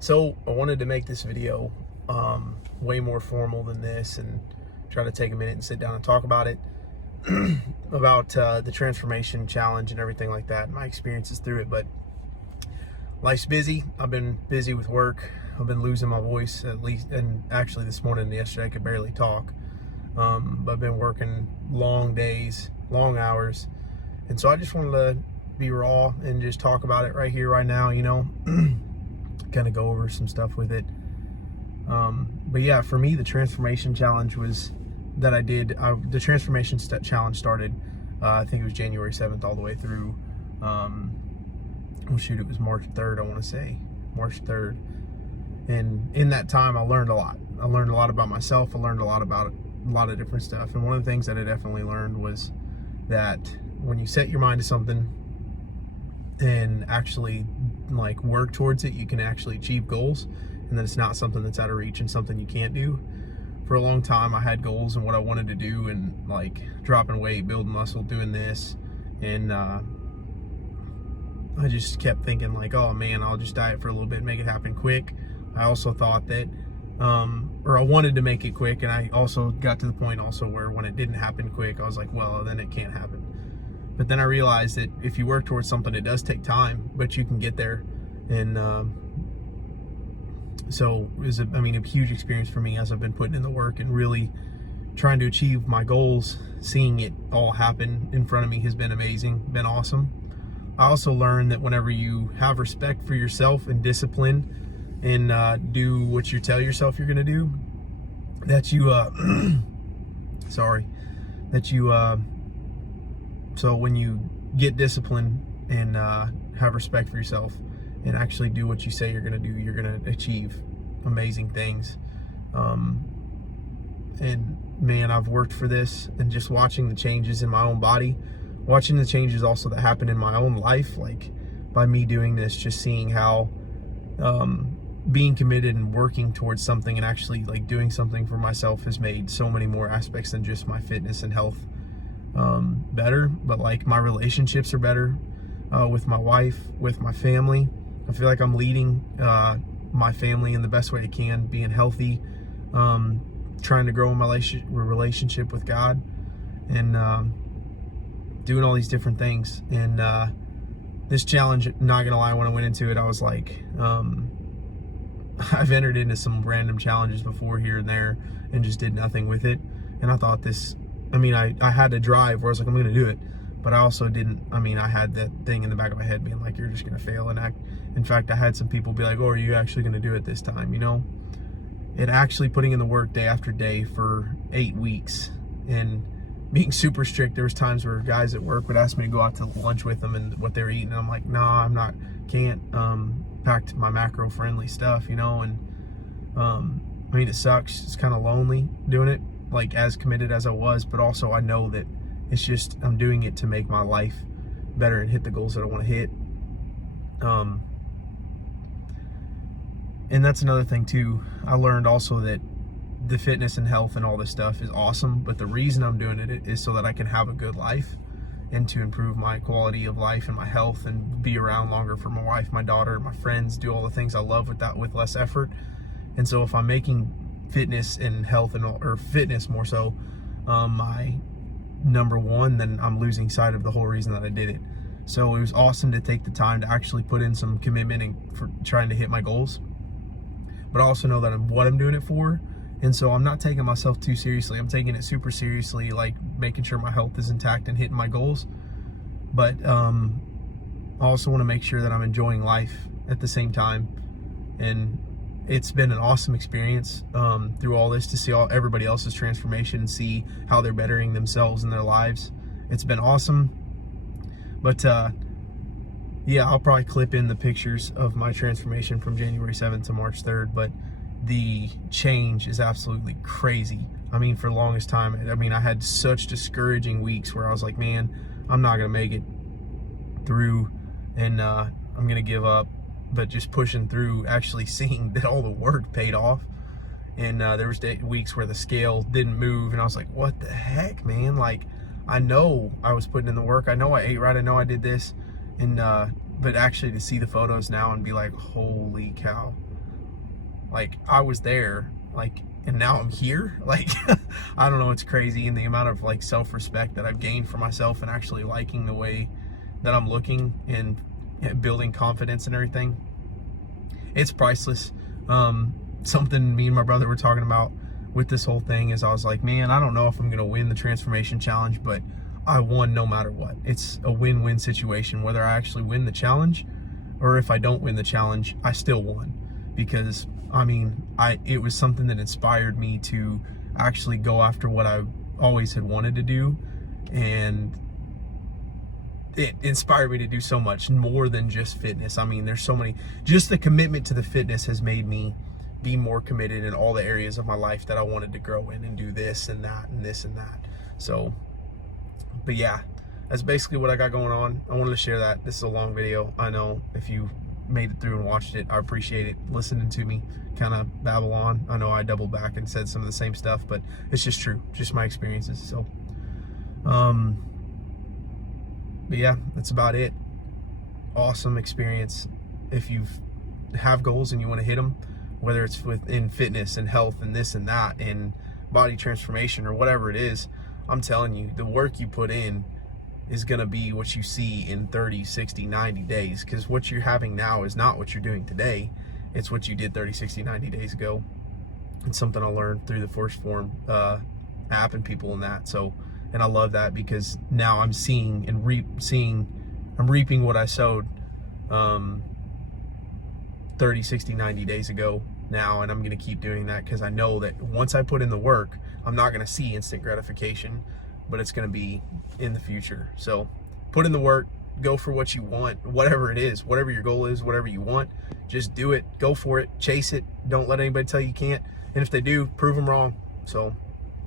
So I wanted to make this video way more formal than this and try to take a minute and sit down and talk about it, about the transformation challenge and everything like that, my experiences through it. But life's busy. I've been busy with work. I've been losing my voice at least, and actually this morning and yesterday I could barely talk. But I've been working long days, long hours. And so I just wanted to be raw and just talk about it right here, right now, kind of go over some stuff with it. But yeah, for me, the transformation challenge was that I did. The transformation challenge started, I think it was January 7th all the way through, it was March 3rd, I want to say, March 3rd. And in that time, I learned a lot. I learned a lot about myself. I learned a lot about a lot of different stuff. And one of the things that I definitely learned was that when you set your mind to something and actually work towards it, you can actually achieve goals, and that it's not something that's out of reach and something you can't do. For a long time I had goals and what I wanted to do, and dropping weight, building muscle, doing this, and I just kept thinking oh man, I'll just diet for a little bit, make it happen quick. I also thought that or I wanted to make it quick, and I also got to the point also where when it didn't happen quick, I was like, well, then it can't happen. But then I realized that if you work towards something, it does take time, but you can get there. And so it was a huge experience for me as I've been putting in the work and really trying to achieve my goals. Seeing it all happen in front of me has been amazing, been awesome. I also learned that whenever you have respect for yourself and discipline and do what you tell yourself you're going to do, that you so when you get disciplined and have respect for yourself and actually do what you say you're going to do, you're going to achieve amazing things. And man, I've worked for this, and just watching the changes in my own body, watching the changes also that happen in my own life, by me doing this, just seeing how being committed and working towards something and actually doing something for myself has made so many more aspects than just my fitness and health better. But my relationships are better with my wife, with my family. I feel like I'm leading my family in the best way I can, being healthy, trying to grow in my relationship with God, and doing all these different things. And this challenge, not gonna lie, when I went into it, I was I've entered into some random challenges before here and there and just did nothing with it. And I thought I had a drive where I was I'm gonna do it, but I also didn't. I had that thing in the back of my head being you're just gonna fail. And in fact, I had some people be oh, are you actually gonna do it this time? It actually putting in the work day after day for 8 weeks and being super strict. There was times where guys at work would ask me to go out to lunch with them and what they're eating, and I'm nah, I'm not, can't. Packed my macro friendly stuff, and it sucks. It's kind of lonely doing it as committed as I was, but also I know that it's just I'm doing it to make my life better and hit the goals that I want to hit. And that's another thing too. I learned also that the fitness and health and all this stuff is awesome, but the reason I'm doing it is so that I can have a good life and to improve my quality of life and my health and be around longer for my wife, my daughter, my friends, do all the things I love with less effort. And so if I'm making fitness and health or fitness more so my number one, then I'm losing sight of the whole reason that I did it. So it was awesome to take the time to actually put in some commitment and for trying to hit my goals, but I also know that what I'm doing it for. And so I'm not taking myself too seriously. I'm taking it super seriously, making sure my health is intact and hitting my goals. But I also want to make sure that I'm enjoying life at the same time. And it's been an awesome experience through all this, to see everybody else's transformation and see how they're bettering themselves in their lives. It's been awesome. But yeah, I'll probably clip in the pictures of my transformation from January 7th to March 3rd. But the change is absolutely crazy. For the longest time, I had such discouraging weeks where I was man, I'm not gonna make it through, and I'm gonna give up. But just pushing through, actually seeing that all the work paid off. And there was weeks where the scale didn't move, and I was what the heck, man? I know I was putting in the work, I know I ate right, I know I did this, and but actually to see the photos now and be holy cow, Like, I was there, like, and now I'm here. Like, I don't know, it's crazy. And the amount of like self-respect that I've gained for myself and actually liking the way that I'm looking and building confidence and everything, it's priceless. Something me and my brother were talking about with this whole thing is I was like, man, I don't know if I'm gonna win the transformation challenge, but I won no matter what. It's a win-win situation. Whether I actually win the challenge or if I don't win the challenge, I still won. Because I mean, it was something that inspired me to actually go after what I always had wanted to do, and it inspired me to do so much more than just fitness. I mean, there's so many, just the commitment to the fitness has made me be more committed in all the areas of my life that I wanted to grow in and do this and that and this and that. So, but yeah, that's basically what I got going on. I wanted to share that. This is a long video. I know if you made it through and watched it, I appreciate it, listening to me kind of babble on. I know I doubled back and said some of the same stuff, but it's just true, just my experiences. So but yeah, that's about it. Awesome experience. If you have goals and you want to hit them, whether it's within fitness and health and this and that and body transformation or whatever it is, I'm telling you, the work you put in is going to be what you see in 30, 60, 90 days. Because what you're having now is not what you're doing today. It's what you did 30, 60, 90 days ago. It's something I learned through the Phorm app and people in that. So, and I love that because now I'm seeing and I'm reaping what I sowed 30, 60, 90 days ago now, and I'm going to keep doing that because I know that once I put in the work, I'm not going to see instant gratification, but it's going to be in the future. So put in the work, go for what you want, whatever it is, whatever your goal is, whatever you want, just do it, go for it, chase it. Don't let anybody tell you can't. And if they do, prove them wrong. So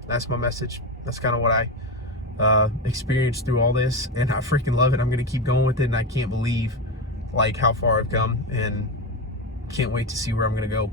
that's my message. That's kind of what I experienced through all this, and I freaking love it. I'm going to keep going with it, and I can't believe like how far I've come, and can't wait to see where I'm going to go.